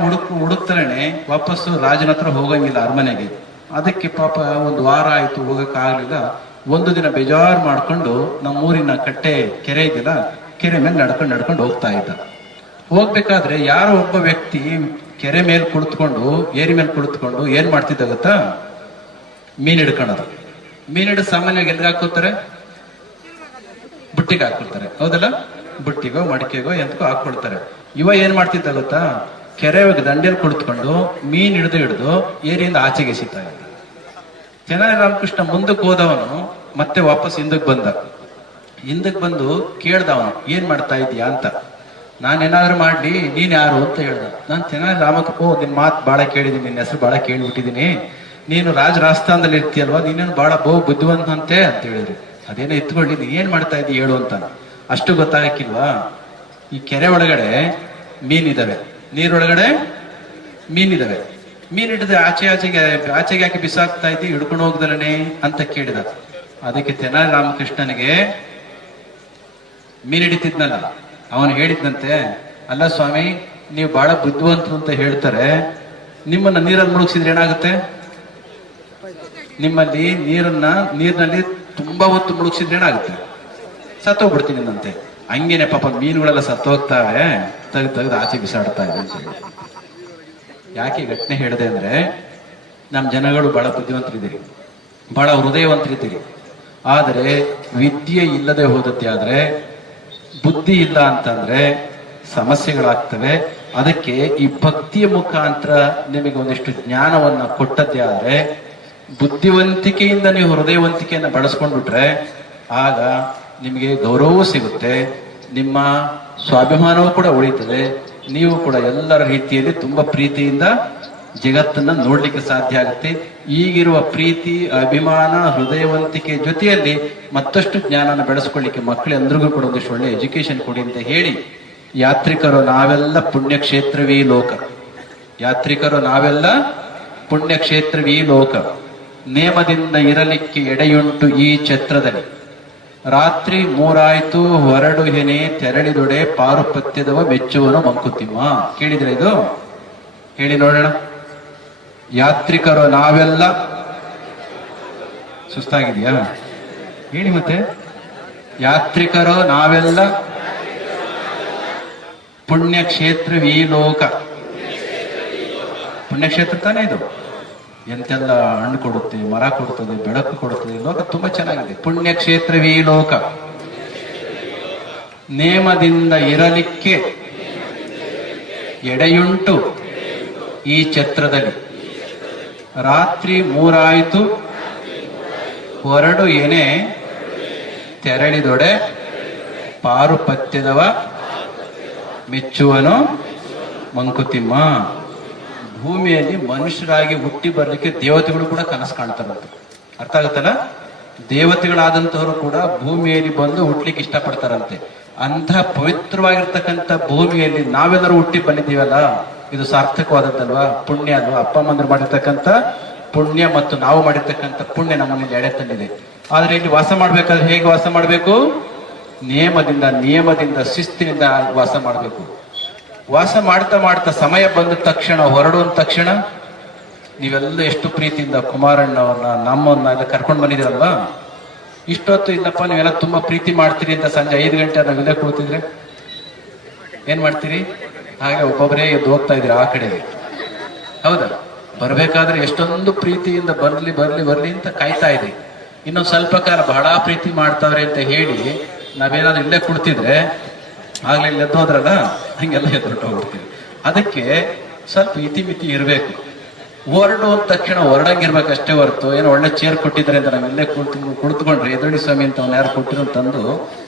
ಹುಡುಕ್ತಾನೆ ವಾಪಸ್ಸು ರಾಜನ ಹತ್ರ ಹೋಗಂಗಿಲ್ಲ ಅರಮನೆಗೆ. ಅದಕ್ಕೆ ಪಾಪ ಒಂದು ವಾರ ಆಯ್ತು, ಹೋಗಕ್ಕಾಗ್ಲಿಲ್ಲ. ಒಂದು ದಿನ ಬೇಜಾರು ಮಾಡ್ಕೊಂಡು ನಮ್ಮೂರಿನ ಕಟ್ಟೆ ಕೆರೆ ಇದೆಯಲ್ಲ, ಕೆರೆ ಮೇಲೆ ನಡ್ಕೊಂಡು ಹೋಗ್ತಾ ಇದ್ದ. ಹೋಗ್ಬೇಕಾದ್ರೆ ಯಾರೋ ಒಬ್ಬ ವ್ಯಕ್ತಿ ಕೆರೆ ಮೇಲೆ ಕುಳಿತುಕೊಂಡು, ಏರಿ ಮೇಲೆ ಕುಳಿತುಕೊಂಡು ಏನ್ ಮಾಡ್ತಿದ್ದ ಗೊತ್ತಾ? ಮೀನ್ ಹಿಡ್ಕೊಳ್ಳೋದು. ಮೀನ್ ಹಿಡಿದು ಸಾಮಾನ್ಯವಾಗಿ ಎಲ್ಗೆ ಹಾಕೋತಾರೆ? ಬುಟ್ಟಿಗೆ ಹಾಕೊಳ್ತಾರೆ, ಹೌದಲ್ಲ? ಬುಟ್ಟಿಗೋ ಮಡಿಕೆಗೋ ಎಂತಕೋ ಹಾಕೊಳ್ತಾರೆ. ಇವ ಏನ್ ಮಾಡ್ತಿದ್ದ ಗೊತ್ತಾ? ಕೆರೆ ದಂಡೆಯಲ್ಲಿ ಕುಳಿತುಕೊಂಡು ಮೀನ್ ಹಿಡಿದು ಏರಿಯಿಂದ ಆಚೆಗೆ ಎಸಿತಾ ಇದ್ದ. ತೆನಾಲಿ ರಾಮಕೃಷ್ಣ ಮುಂದಕ್ಕೆ ಹೋದವನು ಮತ್ತೆ ವಾಪಸ್ ಹಿಂದಕ್ಕೆ ಬಂದು ಕೇಳ್ದವನು, ಏನ್ ಮಾಡ್ತಾ ಇದೀಯಾ ಅಂತ. ನಾನೇನಾದ್ರೂ ಮಾಡ್ಲಿ, ನೀನ್ ಯಾರು ಅಂತ ಹೇಳ್ದ. ನಾನ್ ತೆನಾಲಿ ರಾಮಕೃಷ್ಣ, ನಿನ್ ಮಾತು ಬಾಳ ಕೇಳಿದೀನಿ, ನಿನ್ನ ಹೆಸರು ಬಾಳ ಕೇಳ್ಬಿಟ್ಟಿದೀನಿ, ನೀನು ರಾಜಸ್ಥಾನದಲ್ಲಿ ಇರ್ತೀಯಲ್ವಾ, ನೀನೇನು ಬಾಳ ಬುದ್ಧಿವಂತಂತೆ ಅಂತ ಹೇಳಿದ್ರು. ಅದೇನೋ ಎತ್ಕೊಳ್ಳಿ, ನೀನ್ ಏನ್ ಮಾಡ್ತಾ ಇದ್ದೀ ಹೇಳು ಅಂತ. ಅಷ್ಟು ಗೊತ್ತಾಗಕ್ಕಿಲ್ವಾ? ಈ ಕೆರೆ ಒಳಗಡೆ ಮೀನಿದಾವೆ, ನೀರೊಳಗಡೆ ಮೀನಿದಾವೆ. ಮೀನ್ ಹಿಡಿದು ಆಚೆಗೆ ಯಾಕೆ ಬಿಸಾಕ್ತಾ ಇದ್ದಿ, ಹಿಡ್ಕೊಂಡು ಹೋಗ್ದಲನೆ ಅಂತ ಕೇಳಿದ. ಅದಕ್ಕೆ ತೆನಾಲಿ ರಾಮಕೃಷ್ಣನಿಗೆ ಮೀನ್ ಹಿಡಿತಿದ್ನಲ್ಲ, ಅವನು ಹೇಳಿದ್ನಂತೆ, ಅಲ್ಲ ಸ್ವಾಮಿ, ನೀವು ಬಹಳ ಬುದ್ಧಿವಂತರು ಅಂತ ಹೇಳ್ತಾರೆ, ನಿಮ್ಮನ್ನ ನೀರಲ್ಲಿ ಮುಳುಗಿಸಿದ್ರೆ ಏನಾಗುತ್ತೆ? ನಿಮ್ಮಲ್ಲಿ ನೀರಿನಲ್ಲಿ ತುಂಬಾ ಹೊತ್ತು ಮುಳುಗಿಸಿದ್ರೆ ಏನಾಗುತ್ತೆ? ಸತ್ತೋಗ್ಬಿಡ್ತೀನಿ ಅಂತೆ. ಹಂಗೇನೆ ಪಾಪ ಮೀನುಗಳೆಲ್ಲ ಸತ್ತೋಗ್ತಾವೆ, ತೆಗೆದು ಆಚೆ ಬಿಸಾಡ್ತಾ ಇದೆ ಅಂತ ಹೇಳಿ. ಯಾಕೆ ಘಟನೆ ಹೇಳಿದೆ ಅಂದ್ರೆ, ನಮ್ಮ ಜನಗಳು ಬಹಳ ಬುದ್ಧಿವಂತರಿದ್ದೀರಿ, ಬಹಳ ಹೃದಯವಂತರಿದ್ದೀರಿ. ಆದರೆ ವಿದ್ಯೆ ಇಲ್ಲದೆ ಹೋದದ್ದೇ ಆದ್ರೆ, ಬುದ್ಧಿ ಇಲ್ಲ ಅಂತಂದ್ರೆ ಸಮಸ್ಯೆಗಳಾಗ್ತವೆ. ಅದಕ್ಕೆ ಈ ಭಕ್ತಿಯ ಮುಖಾಂತರ ನಿಮಗೆ ಒಂದಿಷ್ಟು ಜ್ಞಾನವನ್ನ ಕೊಟ್ಟದ್ದೇ ಆದ್ರೆ, ಬುದ್ಧಿವಂತಿಕೆಯಿಂದ ನೀವು ಹೃದಯವಂತಿಕೆಯನ್ನು ಬಳಸ್ಕೊಂಡ್ಬಿಟ್ರೆ ಆಗ ನಿಮಗೆ ಗೌರವವೂ ಸಿಗುತ್ತೆ, ನಿಮ್ಮ ಸ್ವಾಭಿಮಾನವೂ ಕೂಡ ಉಳಿತದೆ. ನೀವು ಕೂಡ ಎಲ್ಲರ ರೀತಿಯಲ್ಲಿ ತುಂಬಾ ಪ್ರೀತಿಯಿಂದ ಜಗತ್ತನ್ನ ನೋಡ್ಲಿಕ್ಕೆ ಸಾಧ್ಯ ಆಗುತ್ತೆ. ಈಗಿರುವ ಪ್ರೀತಿ, ಅಭಿಮಾನ, ಹೃದಯವಂತಿಕೆ ಜೊತೆಯಲ್ಲಿ ಮತ್ತಷ್ಟು ಜ್ಞಾನನ ಬೆಳೆಸ್ಕೊಳ್ಳಿಕ್ಕೆ ಮಕ್ಕಳೆಂದ್ರಿಗೂ ಕೂಡ ಒಂದಿಷ್ಟು ಒಳ್ಳೆ ಎಜುಕೇಶನ್ ಕೊಡಿ ಅಂತ ಹೇಳಿ, ಯಾತ್ರಿಕರು ನಾವೆಲ್ಲ ಪುಣ್ಯಕ್ಷೇತ್ರವೀ ಲೋಕ, ಯಾತ್ರಿಕರು ನಾವೆಲ್ಲ ಪುಣ್ಯಕ್ಷೇತ್ರವೀ ಲೋಕ, ನೇಮದಿಂದ ಇರಲಿಕ್ಕೆ ಎಡೆಯುಂಟು ಈ ಛತ್ರದಲ್ಲಿ, ರಾತ್ರಿ ಮೂರಾಯ್ತು ಹೊರಡು ಹೆನೆ ತೆರಳಿದೊಡೆ ಪಾರುಪತ್ಯದವ ಮೆಚ್ಚುವನು ಮಂಕುತಿಮ್ಮ. ಕೇಳಿದ್ರೆ ಇದು? ಹೇಳಿ ನೋಡೋಣ. ಯಾತ್ರಿಕರು ನಾವೆಲ್ಲ, ಸುಸ್ತಾಗಿದೆಯಾ? ಹೇಳಿ ಮತ್ತೆ. ಯಾತ್ರಿಕರು ನಾವೆಲ್ಲ ಪುಣ್ಯಕ್ಷೇತ್ರವೀ ಲೋಕ. ಪುಣ್ಯಕ್ಷೇತ್ರ ತಾನೇ ಇದು? ಎಂತೆಲ್ಲ ಹಣ್ಣು ಕೊಡುತ್ತೆ, ಮರ ಕೊಡುತ್ತದೆ, ಬೆಳಕು ಕೊಡುತ್ತದೆ, ಲೋಕ ತುಂಬಾ ಚೆನ್ನಾಗಿದೆ. ಪುಣ್ಯಕ್ಷೇತ್ರವೀ ಲೋಕ, ನೇಮದಿಂದ ಇರಲಿಕ್ಕೆ ಎಡೆಯುಂಟು ಈ ಛತ್ರದಲ್ಲಿ, ರಾತ್ರಿ ಮೂರಾಯ್ತು ಹೊರಡು ಎನೆ ತೆರಳಿದೊಡೆ ಪಾರುಪತ್ಯದವ ಮೆಚ್ಚುವನು ಮಂಕುತಿಮ್ಮ. ಭೂಮಿಯಲ್ಲಿ ಮನುಷ್ಯರಾಗಿ ಹುಟ್ಟಿ ಬರ್ಲಿಕ್ಕೆ ದೇವತೆಗಳು ಕೂಡ ಕನಸು ಕಾಣ್ತಾರಂತೆ. ಅರ್ಥ ಆಗುತ್ತಲ್ಲ? ದೇವತೆಗಳಾದಂತವರು ಕೂಡ ಭೂಮಿಯಲ್ಲಿ ಬಂದು ಹುಟ್ಲಿಕ್ಕೆ ಇಷ್ಟಪಡ್ತಾರಂತೆ. ಅಂತಹ ಪವಿತ್ರವಾಗಿರ್ತಕ್ಕಂಥ ಭೂಮಿಯಲ್ಲಿ ನಾವೆಲ್ಲರೂ ಹುಟ್ಟಿ ಬಂದಿದ್ದೀವಲ್ಲ, ಇದು ಸಾರ್ಥಕವಾದದ್ದಲ್ವಾ? ಪುಣ್ಯ ಅಲ್ವಾ? ಅಪ್ಪ ಅಮ್ಮಂದ್ರು ಮಾಡಿರ್ತಕ್ಕಂಥ ಪುಣ್ಯ ಮತ್ತು ನಾವು ಮಾಡಿರ್ತಕ್ಕಂಥ ಪುಣ್ಯ ನಮ್ಮಲ್ಲಿ ಎಡೆ ತಂದಿದೆ. ಆದ್ರೆ ಇಲ್ಲಿ ವಾಸ ಮಾಡ್ಬೇಕಾದ್ರೆ ಹೇಗೆ ವಾಸ ಮಾಡಬೇಕು? ನಿಯಮದಿಂದ ಶಿಸ್ತಿನಿಂದ ವಾಸ ಮಾಡಬೇಕು. ವಾಸ ಮಾಡ್ತಾ ಸಮಯ ಬಂದ ತಕ್ಷಣ, ಹೊರಡುವ ತಕ್ಷಣ, ನೀವೆಲ್ಲ ಎಷ್ಟು ಪ್ರೀತಿಯಿಂದ ಕುಮಾರಣ್ಣವ್ರನ್ನ ನಮ್ಮನ್ನ ಕರ್ಕೊಂಡು ಬಂದಿದ್ದೀರಲ್ವಾ, ಇಷ್ಟೊತ್ತು ಇಲ್ಲಪ್ಪ ನೀವೆಲ್ಲ ತುಂಬಾ ಪ್ರೀತಿ ಮಾಡ್ತೀರಿ ಅಂತ ಸಂಜೆ 5 ಗಂಟೆ ನಾವೆಲ್ಲ ಕೂತಿದ್ರೆ ಏನ್ ಮಾಡ್ತೀರಿ? ಹಾಗೆ ಒಬ್ಬೊಬ್ಬರೇ ಎದ್ದು ಹೋಗ್ತಾ ಇದ್ರಿ ಆ ಕಡೆಗೆ, ಹೌದಾ? ಬರ್ಬೇಕಾದ್ರೆ ಎಷ್ಟೊಂದು ಪ್ರೀತಿಯಿಂದ ಬರ್ಲಿ ಅಂತ ಕಾಯ್ತಾ ಇದ್ರಿ. ಇನ್ನೊಂದು ಸ್ವಲ್ಪ ಕಾಲ ಬಹಳ ಪ್ರೀತಿ ಮಾಡ್ತಾವ್ರೆ ಅಂತ ಹೇಳಿ ನಾವೇನಾದ್ರೂ ಇಲ್ಲೇ ಕುಡ್ತಿದ್ರೆ ಆಗ್ಲೇ ಇಲ್ಲಿ ಎದ್ದು ಹೋದ್ರಲ್ಲ, ಹಂಗೆಲ್ಲ ಎದ್ದುಬಿಡ್ತೀವಿ. ಅದಕ್ಕೆ ಸ್ವಲ್ಪ ಇತಿಮಿತಿ ಇರಬೇಕು. ಹೊರಡುವ ತಕ್ಷಣ ಹೊರಡಂಗಿರ್ಬೇಕು ಅಷ್ಟೇ ಹೊರತು ಏನೋ ಒಳ್ಳೆ ಚೇರ್ ಕೊಟ್ಟಿದ್ದಾರೆ ಅಂತ ನಾವೆಲ್ಲೇ ಕುಳಿತುಕೊಂಡ್ರೆ ಎದುರುಣಿ ಸ್ವಾಮಿ ಅಂತ ಅವ್ನು ಯಾರು ಕೊಟ್ಟಿರೋ ತಂದು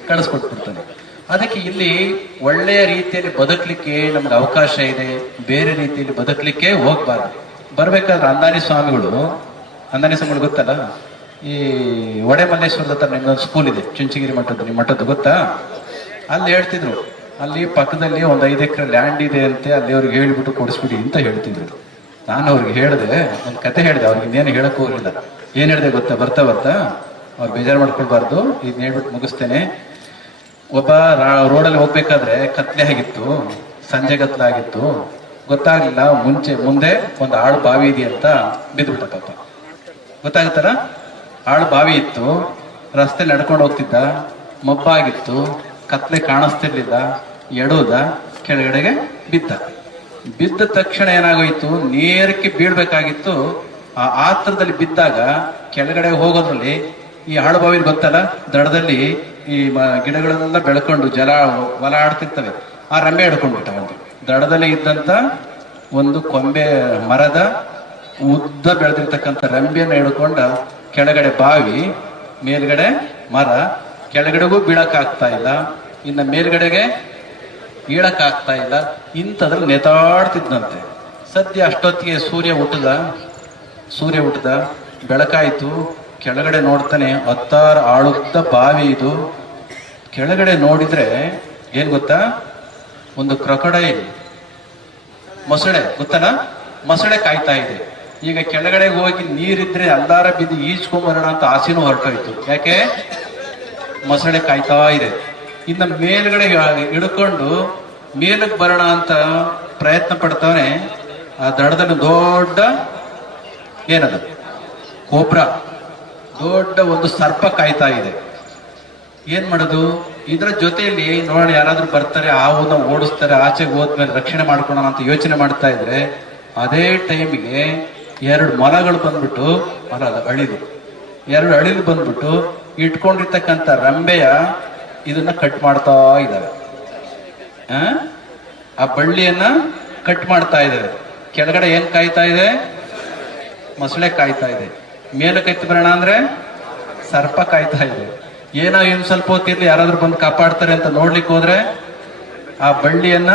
ಕಳಿಸ್ಕೊಟ್ಬಿಡ್ತಾನೆ. ಅದಕ್ಕೆ ಇಲ್ಲಿ ಒಳ್ಳೆಯ ರೀತಿಯಲ್ಲಿ ಬದುಕಲಿಕ್ಕೆ ನಮ್ಗೆ ಅವಕಾಶ ಇದೆ, ಬೇರೆ ರೀತಿಯಲ್ಲಿ ಬದುಕಲಿಕ್ಕೆ ಹೋಗ್ಬಾರ್ದು. ಬರ್ಬೇಕಾದ್ರೆ ಅಂದಾನಿ ಸ್ವಾಮಿಗಳು ಗೊತ್ತಲ್ಲ, ಈ ಒಡೆಮಲ್ಲೇಶ್ವರದ ಹತ್ರ ನಿಮ್ದೊಂದು ಸ್ಕೂಲ್ ಇದೆ, ಚುಂಚಗಿರಿ ಮಠದ್ದು, ನಿಮ್ಮ ಮಠದ್ದು ಗೊತ್ತಾ? ಅಲ್ಲಿ ಹೇಳ್ತಿದ್ರು, ಅಲ್ಲಿ ಪಕ್ಕದಲ್ಲಿ ಒಂದು 5 ಎಕರೆ ಲ್ಯಾಂಡ್ ಇದೆ ಅಂತೆ, ಅಲ್ಲಿ ಅವ್ರಿಗೆ ಹೇಳ್ಬಿಟ್ಟು ಕೊಡಿಸ್ಬಿಡಿ ಅಂತ ಹೇಳ್ತಿದ್ರು. ನಾನು ಅವ್ರಿಗೆ ಹೇಳಿದೆ, ಒಂದು ಕತೆ ಹೇಳಿದೆ, ಅವ್ರಿಗೆ ಇನ್ನೇನು ಹೇಳಕ್ ಹೋಗಿಲ್ಲ. ಏನ್ ಹೇಳಿದೆ ಗೊತ್ತಾ? ಬರ್ತಾ ಅವ್ರು ಬೇಜಾರು ಮಾಡ್ಕೊಳ್ಬಾರ್ದು, ಇದನ್ನ ಹೇಳ್ಬಿಟ್ಟು ಮುಗಿಸ್ತೇನೆ. ಒಬ್ಬ ರೋಡಲ್ಲಿ ಹೋಗ್ಬೇಕಾದ್ರೆ ಕತ್ಲೆ ಆಗಿತ್ತು, ಸಂಜೆ ಕತ್ಲೆ ಆಗಿತ್ತು, ಗೊತ್ತಾಗ್ಲಿಲ್ಲ. ಮುಂದೆ ಒಂದು ಆಳು ಬಾವಿ ಇದೆ ಅಂತ ಬಿದ್ದುಬಿಟ್ಟ ಪಾಪ. ಗೊತ್ತಾಗುತ್ತಲ್ಲ, ಆಳು ಬಾವಿ ಇತ್ತು, ರಸ್ತೆ ನಡ್ಕೊಂಡು ಹೋಗ್ತಿದ್ದ, ಮಬ್ಬಾಗಿತ್ತು, ಕತ್ಲೆ ಕಾಣಿಸ್ತಿರ್ಲಿಲ್ಲ, ಎಡೋದ, ಕೆಳಗಡೆಗೆ ಬಿದ್ದ ತಕ್ಷಣ ಏನಾಗೋಯ್ತು, ನೇರಕ್ಕೆ ಬೀಳ್ಬೇಕಾಗಿತ್ತು. ಆ ಆತ್ರದಲ್ಲಿ ಬಿದ್ದಾಗ ಕೆಳಗಡೆ ಹೋಗೋದ್ರಲ್ಲಿ ಈ ಹಾಳುಬಾವಿಲ್ ಗೊತ್ತಲ್ಲ, ದಡದಲ್ಲಿ ಈ ಗಿಡಗಳೆಲ್ಲ ಬೆಳ್ಕೊಂಡು ಹೊಲ ಆಡ್ತಿರ್ತವೆ, ಆ ರಂಬೆ ಹಿಡ್ಕೊಂಡ್ಬಿಟ್ಟ. ಒಂದು ದಡದಲ್ಲಿ ಇದ್ದಂತ ಒಂದು ಕೊಂಬೆ ಮರದ ಉದ್ದ ಬೆಳೆದಿರ್ತಕ್ಕಂಥ ರಂಬೆಯನ್ನು ಹಿಡ್ಕೊಂಡ ಕೆಳಗಡೆ ಬಾವಿ, ಮೇಲ್ಗಡೆ ಮರ, ಕೆಳಗಡೆಗೂ ಬೀಳಕ್ಕಾಗ್ತಾ ಇಲ್ಲ, ಇನ್ನ ಮೇಲ್ಗಡೆಗೆ ಈಳಕ್ಕಾಗ್ತಾ ಇಲ್ಲ. ಇಂಥದ್ರಲ್ಲಿ ನೇತಾಡ್ತಿದ್ದಂತೆ. ಸದ್ಯ ಅಷ್ಟೊತ್ತಿಗೆ ಸೂರ್ಯ ಹುಟ್ಟದ, ಬೆಳಕಾಯ್ತು. ಕೆಳಗಡೆ ನೋಡ್ತಾನೆ, 16 ಆಳುದ್ದ ಬಾವಿ ಇದು. ಕೆಳಗಡೆ ನೋಡಿದ್ರೆ ಏನ್ ಗೊತ್ತಾ, ಒಂದು ಕ್ರೊಕೊಡೈಲ್, ಮೊಸಳೆ ಗೊತ್ತಲ್ಲ, ಮೊಸಳೆ ಕಾಯ್ತಾ ಇದೆ. ಈಗ ಕೆಳಗಡೆ ಹೋಗಿ ನೀರಿದ್ರೆ ಎಲ್ಲಾರ ಬಿದ್ದು ಈಜ್ಕೊಂಬರೋಣ ಅಂತ ಆಸೆನೂ ಹೊರಟೋಯ್ತು. ಯಾಕೆ? ಮೊಸಳೆ ಕಾಯ್ತಾ ಇದೆ. ಇನ್ನು ಮೇಲ್ಗಡೆ ಹಿಡ್ಕೊಂಡು ಮೇಲಕ್ಕೆ ಬರೋಣ ಅಂತ ಪ್ರಯತ್ನ ಪಡ್ತಾವನೆ. ಆ ದಡದಲ್ಲಿ ದೊಡ್ಡ ಏನದು ಕೋಬ್ರ, ದೊಡ್ಡ ಒಂದು ಸರ್ಪ ಕಾಯ್ತಾ ಇದೆ. ಏನ್ ಮಾಡೋದು? ಇದ್ರ ಜೊತೆಯಲ್ಲಿ ನೋಡೋಣ ಯಾರಾದ್ರೂ ಬರ್ತಾರೆ, ಹಾವನ್ನ ಓಡಿಸ್ತಾರೆ, ಆಚೆಗೆ ಹೋದ್ಮೇಲೆ ರಕ್ಷಣೆ ಮಾಡ್ಕೊಳ್ಳೋಣ ಅಂತ ಯೋಚನೆ ಮಾಡ್ತಾ ಇದ್ರೆ, ಅದೇ ಟೈಮಿಗೆ 2 ಮೊಲಗಳು ಬಂದ್ಬಿಟ್ಟು, ಎರಡು ಅಳಿಲು ಬಂದ್ಬಿಟ್ಟು ಇಟ್ಕೊಂಡಿರ್ತಕ್ಕಂಥ ರಂಬೆಯ ಇದನ್ನ ಕಟ್ ಮಾಡ್ತಾ ಇದ್ದಾವೆ. ಆ ಬಳ್ಳಿಯನ್ನ ಕಟ್ ಮಾಡ್ತಾ ಇದ್ದಾವೆ. ಕೆಳಗಡೆ ಏನ್ ಕಾಯ್ತಾ ಇದೆ? ಮೊಸಳೆ ಕಾಯ್ತಾ ಇದೆ. ಮೇಲಕ್ಕೆ ಎತ್ತಿ ಬರೋಣ ಅಂದ್ರೆ ಸರ್ಪ ಕಾಯ್ತಾ ಇದೆ. ಏನೋ ಇನ್ ಸ್ವಲ್ಪ ಹೊತ್ತಿರ್ಲಿ, ಯಾರಾದ್ರೂ ಬಂದು ಕಾಪಾಡ್ತಾರೆ ಅಂತ ನೋಡ್ಲಿಕ್ಕೆ ಹೋದ್ರೆ ಆ ಬಳ್ಳಿಯನ್ನ,